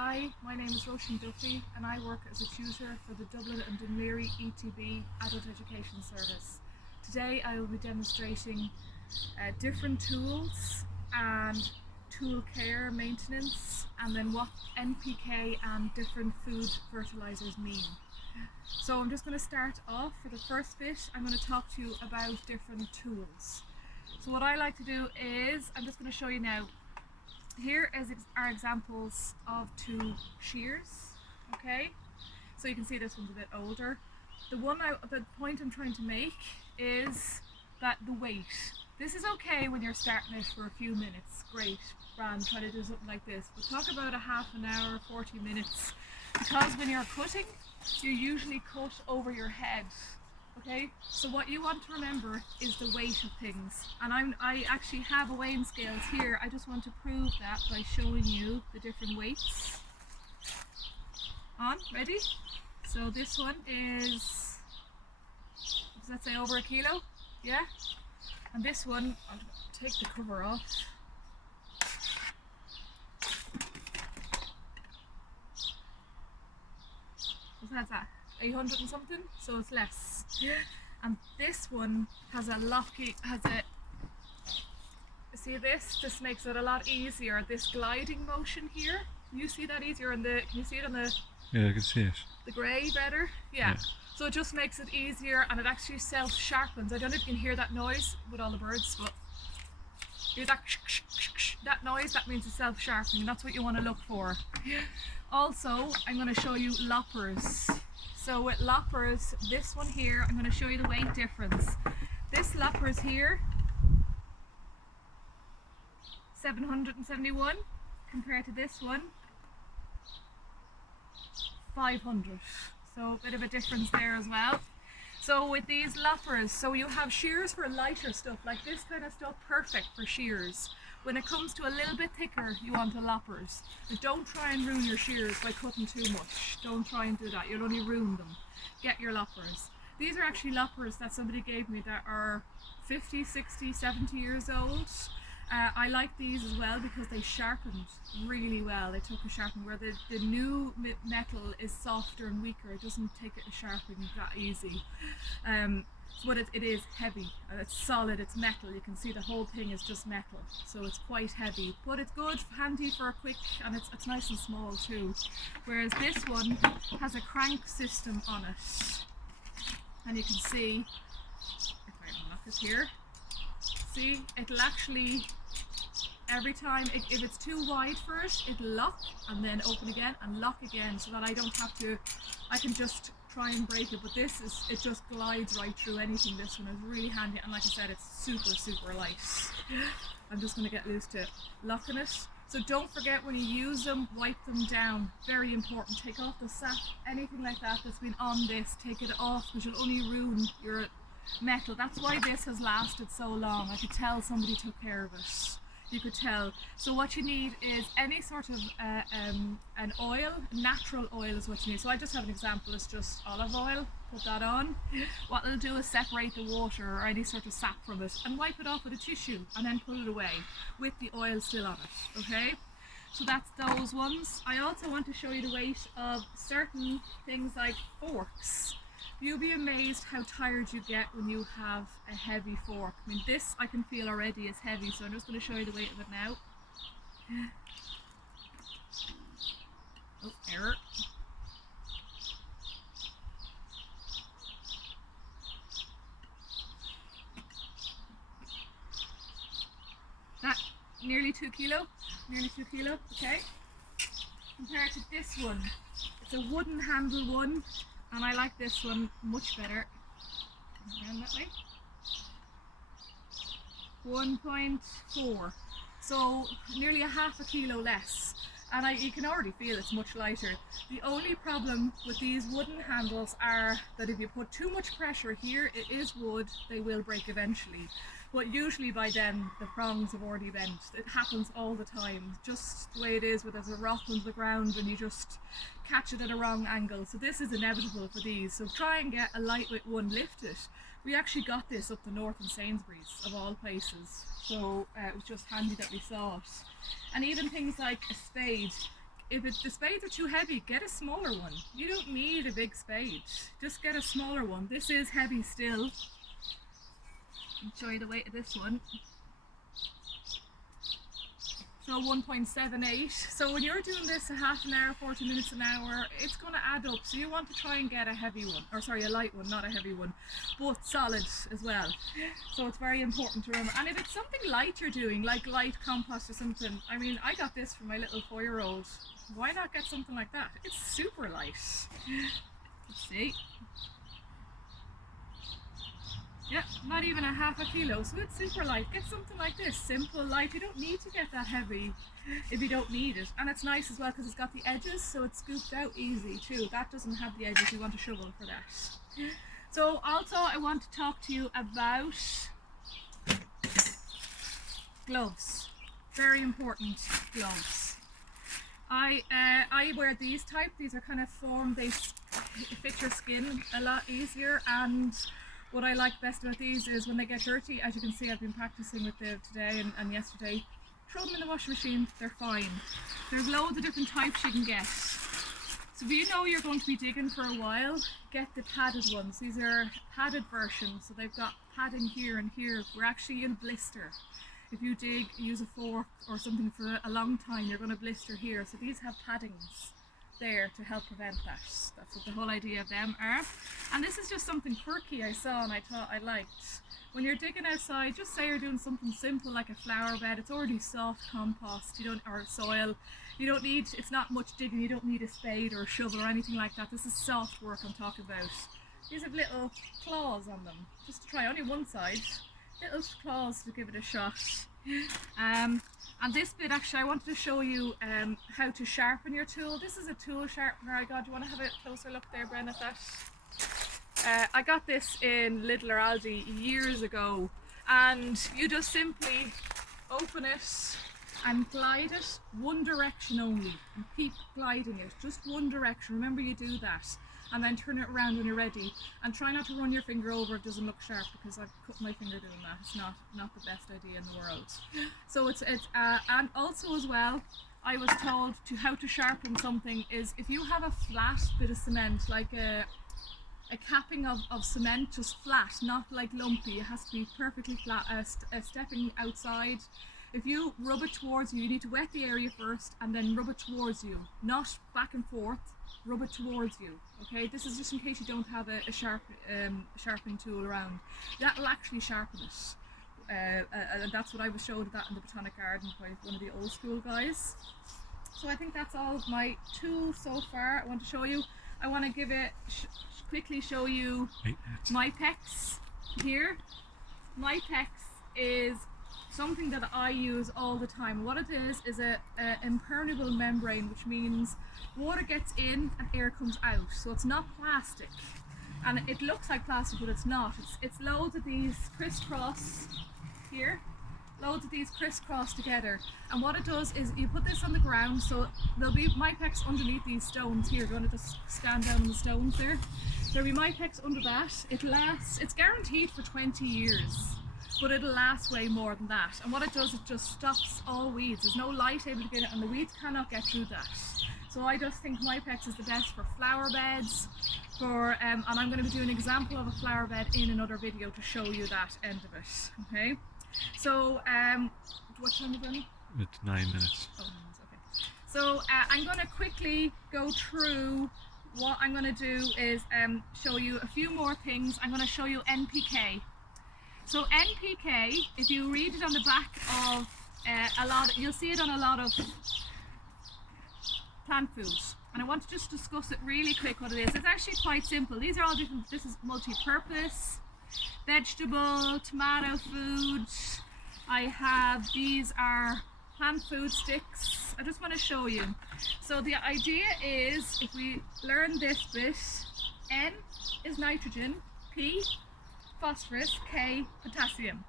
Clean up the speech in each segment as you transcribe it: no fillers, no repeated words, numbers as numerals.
Hi, my name is Roisin Duffy and I work as a tutor for the Dublin and DDLETB Adult Education Service. Today I will be demonstrating different tools and tool care maintenance, and then what NPK and different food fertilizers mean. So I'm just going to start off. For the first bit, I'm going to talk to you about different tools. So what I like to do is, I'm just going to show you now. Here are examples of two shears, okay? So you can see this one's a bit older. The point I'm trying to make is that the weight. This is okay when you're starting it for a few minutes. Great, grand, try to do something like this. But talk about a half an hour, 40 minutes. Because when you're cutting, you usually cut over your head. Okay, so what you want to remember is the weight of things, and I actually have a weighing scales here. I just want to prove that by showing you the different weights. On, ready? So this one is, does that say over a kilo? Yeah? And this one, I'll take the cover off. What's that? 800 and something, so it's less. Yeah. And this one has a see this? This makes it a lot easier. This gliding motion here. You see that easier can you see it on the? Yeah, I can see it. The grey better? Yeah. So it just makes it easier, and it actually self-sharpens. I don't know if you can hear that noise with all the birds, but hear that that noise, that means it's self-sharpening. That's what you want to look for. Also, I'm going to show you loppers. So with loppers, this one here, I'm going to show you the weight difference. This loppers here, 771, compared to this one, 500. So a bit of a difference there as well. So with these loppers, so you have shears for lighter stuff, like this kind of stuff, perfect for shears. When it comes to a little bit thicker, you want a loppers. But don't try and ruin your shears by cutting too much. Don't try and do that, you'll only ruin them. Get your loppers. These are actually loppers that somebody gave me that are 50, 60, 70 years old. I like these as well because they sharpened really well. They took a sharpen, where the new metal is softer and weaker. It doesn't take it a sharpening that easy. But it is heavy, it's solid, it's metal. You can see the whole thing is just metal, so it's quite heavy, but it's good, handy for a quick, and it's nice and small too. Whereas this one has a crank system on it, and you can see, if I unlock it here, see, it'll actually, every time, if it's too wide for it, it'll lock and then open again and lock again, so that I don't have to, I can just try and break it. But this is, it just glides right through anything. This one is really handy, and like I said, it's super light. I'm just going to get used to locking it. So don't forget, when you use them, wipe them down. Very important. Take off the sap, anything like that that's been on this, take it off, because you'll only ruin your metal. That's why this has lasted so long. I could tell somebody took care of it. You could tell. So what you need is any sort of an oil, natural oil is what you need. So I just have an example, it's just olive oil, put that on. What it'll do is separate the water or any sort of sap from it and wipe it off with a tissue and then put it away with the oil still on it, okay? So that's those ones. I also want to show you the weight of certain things like forks. You'll be amazed how tired you get when you have a heavy fork. I mean, this I can feel already is heavy, so I'm just going to show you the weight of it now. Oh, error. That, nearly 2 kilo, okay. Compared to this one, it's a wooden handle one. And I like this one much better. Around that way. 1.4. So nearly a half a kilo less. And you can already feel it's much lighter. The only problem with these wooden handles are that if you put too much pressure here, it is wood, they will break eventually. But usually by then the prongs have already bent. It happens all the time, just the way it is, where there's a rock on the ground and you just catch it at a wrong angle. So this is inevitable for these. So try and get a lightweight one lifted. We actually got this up the north in Sainsbury's, of all places. So it was just handy that we saw it. And even things like a spade, if the spades are too heavy, get a smaller one. You don't need a big spade, just get a smaller one. This is heavy still. I'll show you the weight of this one. So 1.78. So when you're doing this a half an hour, 40 minutes an hour, it's going to add up. So you want to try and get a heavy one, or sorry, a light one, not a heavy one, but solid as well. So it's very important to remember. And if it's something light you're doing, like light compost or something, I mean, I got this for my little 4-year-old. Why not get something like that? It's super light. Let's see. Yeah, not even a half a kilo, so it's super light. Get something like this, simple, light. You don't need to get that heavy if you don't need it. And it's nice as well because it's got the edges, so it's scooped out easy too. That doesn't have the edges, you want a shovel for that. So also I want to talk to you about gloves. Very important gloves. I wear these type. These are kind of foam, they fit your skin a lot easier, and what I like best about these is when they get dirty, as you can see I've been practicing with them today and yesterday, throw them in the washing machine, they're fine. There's loads of different types you can get. So if you know you're going to be digging for a while, get the padded ones. These are padded versions, so they've got padding here and here. We're actually in blister. If you dig, use a fork or something for a long time, you're going to blister here. So these have paddings there to help prevent that. That's what the whole idea of them are. And this is just something quirky I saw and I thought I liked. When you're digging outside, just say you're doing something simple like a flower bed. It's already soft compost, you don't, or soil. You don't need, it's not much digging, you don't need a spade or a shovel or anything like that. This is soft work I'm talking about. These have little claws on them, just to try, only one side. Little claws to give it a shot. And this bit, actually I wanted to show you how to sharpen your tool. This is a tool sharpener I got. Do you want to have a closer look there, Bren, at that? I got this in Lidl or Aldi years ago, and you just simply open it and glide it one direction only, and keep gliding it just one direction. Remember, you do that, and then turn it around when you're ready, and try not to run your finger over if it doesn't look sharp, because I've cut my finger doing that. It's not the best idea in the world. So it's and also as well, I was told to how to sharpen something is if you have a flat bit of cement, like a capping of cement, just flat, not like lumpy. It has to be perfectly flat, stepping outside. If you rub it towards you, you need to wet the area first and then rub it towards you, not back and forth, rub it towards you, okay? This is just in case you don't have a sharpening tool around. That'll actually sharpen it. And that's what I was showed that in the Botanic Garden by one of the old school guys. So I think that's all of my tools so far I want to show you. I want to give it, quickly show you my pecs here. My pecs is something that I use all the time. What it is a impermeable membrane, which means water gets in and air comes out. So it's not plastic, and it looks like plastic, but it's not. It's loads of these crisscross here, loads of these crisscross together. And what it does is you put this on the ground, so there'll be my pecs underneath these stones here. If you want to just stand down on the stones there, there'll be my pecs under that. It lasts, it's guaranteed for 20 years. But it'll last way more than that. And what it does, it just stops all weeds. There's no light able to get it, and the weeds cannot get through that. So I just think my pecs is the best for flower beds, and I'm going to be doing an example of a flower bed in another video to show you that end of it. Okay. So what time is it? It's 9 minutes. Oh, 9 minutes. Okay. So I'm going to quickly go through. What I'm going to do is show you a few more things. I'm going to show you NPK. So NPK, if you read it on the back of you'll see it on a lot of plant foods. And I want to just discuss it really quick what it is. It's actually quite simple. These are all different, this is multi-purpose, vegetable, tomato food. These are plant food sticks. I just want to show you. So the idea is, if we learn this bit, N is nitrogen, P phosphorus, K potassium.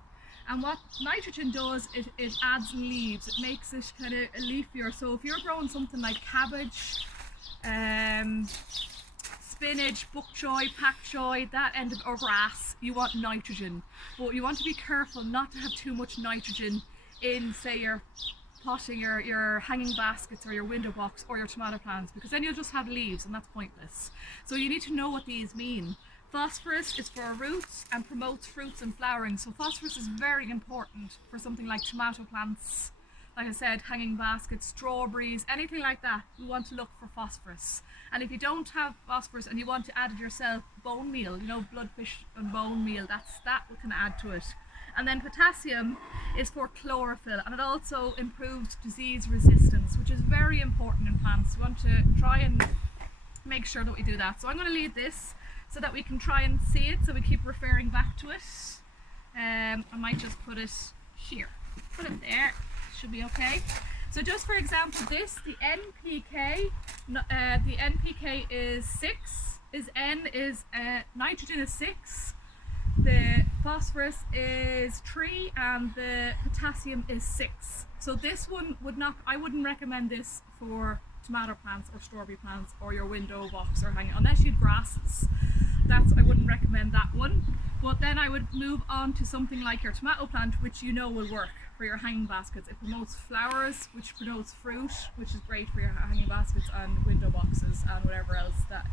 And what nitrogen does, it adds leaves, it makes it kind of leafier. So if you're growing something like cabbage, spinach, bok choy, pak choy, that end of, or grass, you want nitrogen. But you want to be careful not to have too much nitrogen in, say, your potting your hanging baskets or your window box or your tomato plants, because then you'll just have leaves and that's pointless. So you need to know what these mean. Phosphorus is for roots and promotes fruits and flowering. So phosphorus is very important for something like tomato plants, like I said, hanging baskets, strawberries, anything like that. You want to look for phosphorus. And if you don't have phosphorus and you want to add it yourself, bone meal, you know, bloodfish and bone meal, that we can add to it. And then potassium is for chlorophyll, and it also improves disease resistance, which is very important in plants. We want to try and make sure that we do that. So I'm going to leave this so that we can try and see it, so we keep referring back to it. I might just put it here. Put it there. Should be okay. So just for example, this, the NPK is 6, nitrogen is 6, the phosphorus is 3, and the potassium is 6. So this one I wouldn't recommend this for tomato plants or strawberry plants or your window box or hanging, unless you had grasses. I wouldn't recommend that one. But then I would move on to something like your tomato plant, which you know will work for your hanging baskets. It promotes flowers, which promotes fruit, which is great for your hanging baskets and window boxes and whatever else that.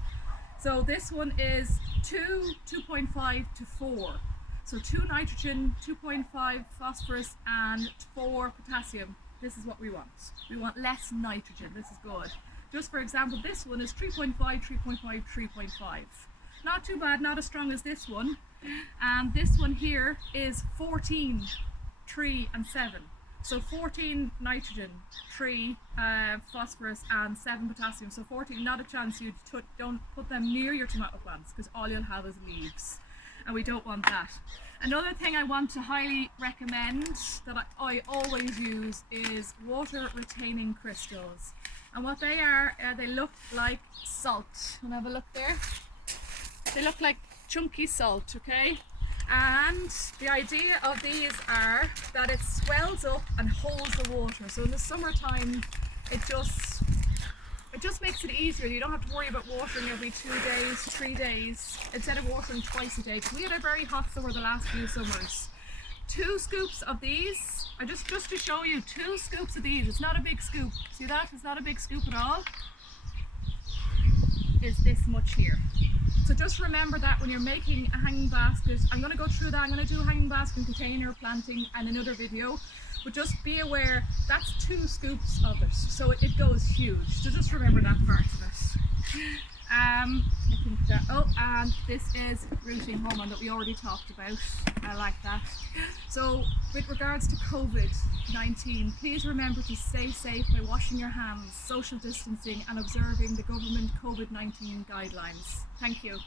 So this one is 2.5 to 4. So 2 nitrogen, 2.5 phosphorus and 4 potassium. This is what we want. We want less nitrogen. This is good. Just for example, this one is 3.5, 3.5, 3.5. Not too bad, not as strong as this one. And this one here is 14, 3 and 7. So 14 nitrogen, 3 phosphorus and 7 potassium. So 14, not a chance. You don't put them near your tomato plants, because all you'll have is leaves. And we don't want that. Another thing I want to highly recommend that I always use is water retaining crystals. And what they are, they look like salt. And have a look there. They look like chunky salt, okay? And the idea of these are that it swells up and holds the water. So in the summertime, it just makes it easier. You don't have to worry about watering every 2 days, 3 days, instead of watering twice a day. We had a very hot summer the last few summers. 2 scoops of these, just to show you, 2 scoops of these. It's not a big scoop. See that? It's not a big scoop at all. Is this much here. So just remember that when you're making a hanging basket. I'm going to go through that. I'm going to do hanging basket and container planting and another video. But just be aware that's 2 scoops of it. So it goes huge. So just remember that part of it. I think that, and this is rooting hormone that we already talked about. I like that. So with regards to COVID-19, please remember to stay safe by washing your hands, social distancing and observing the government COVID-19 guidelines. Thank you.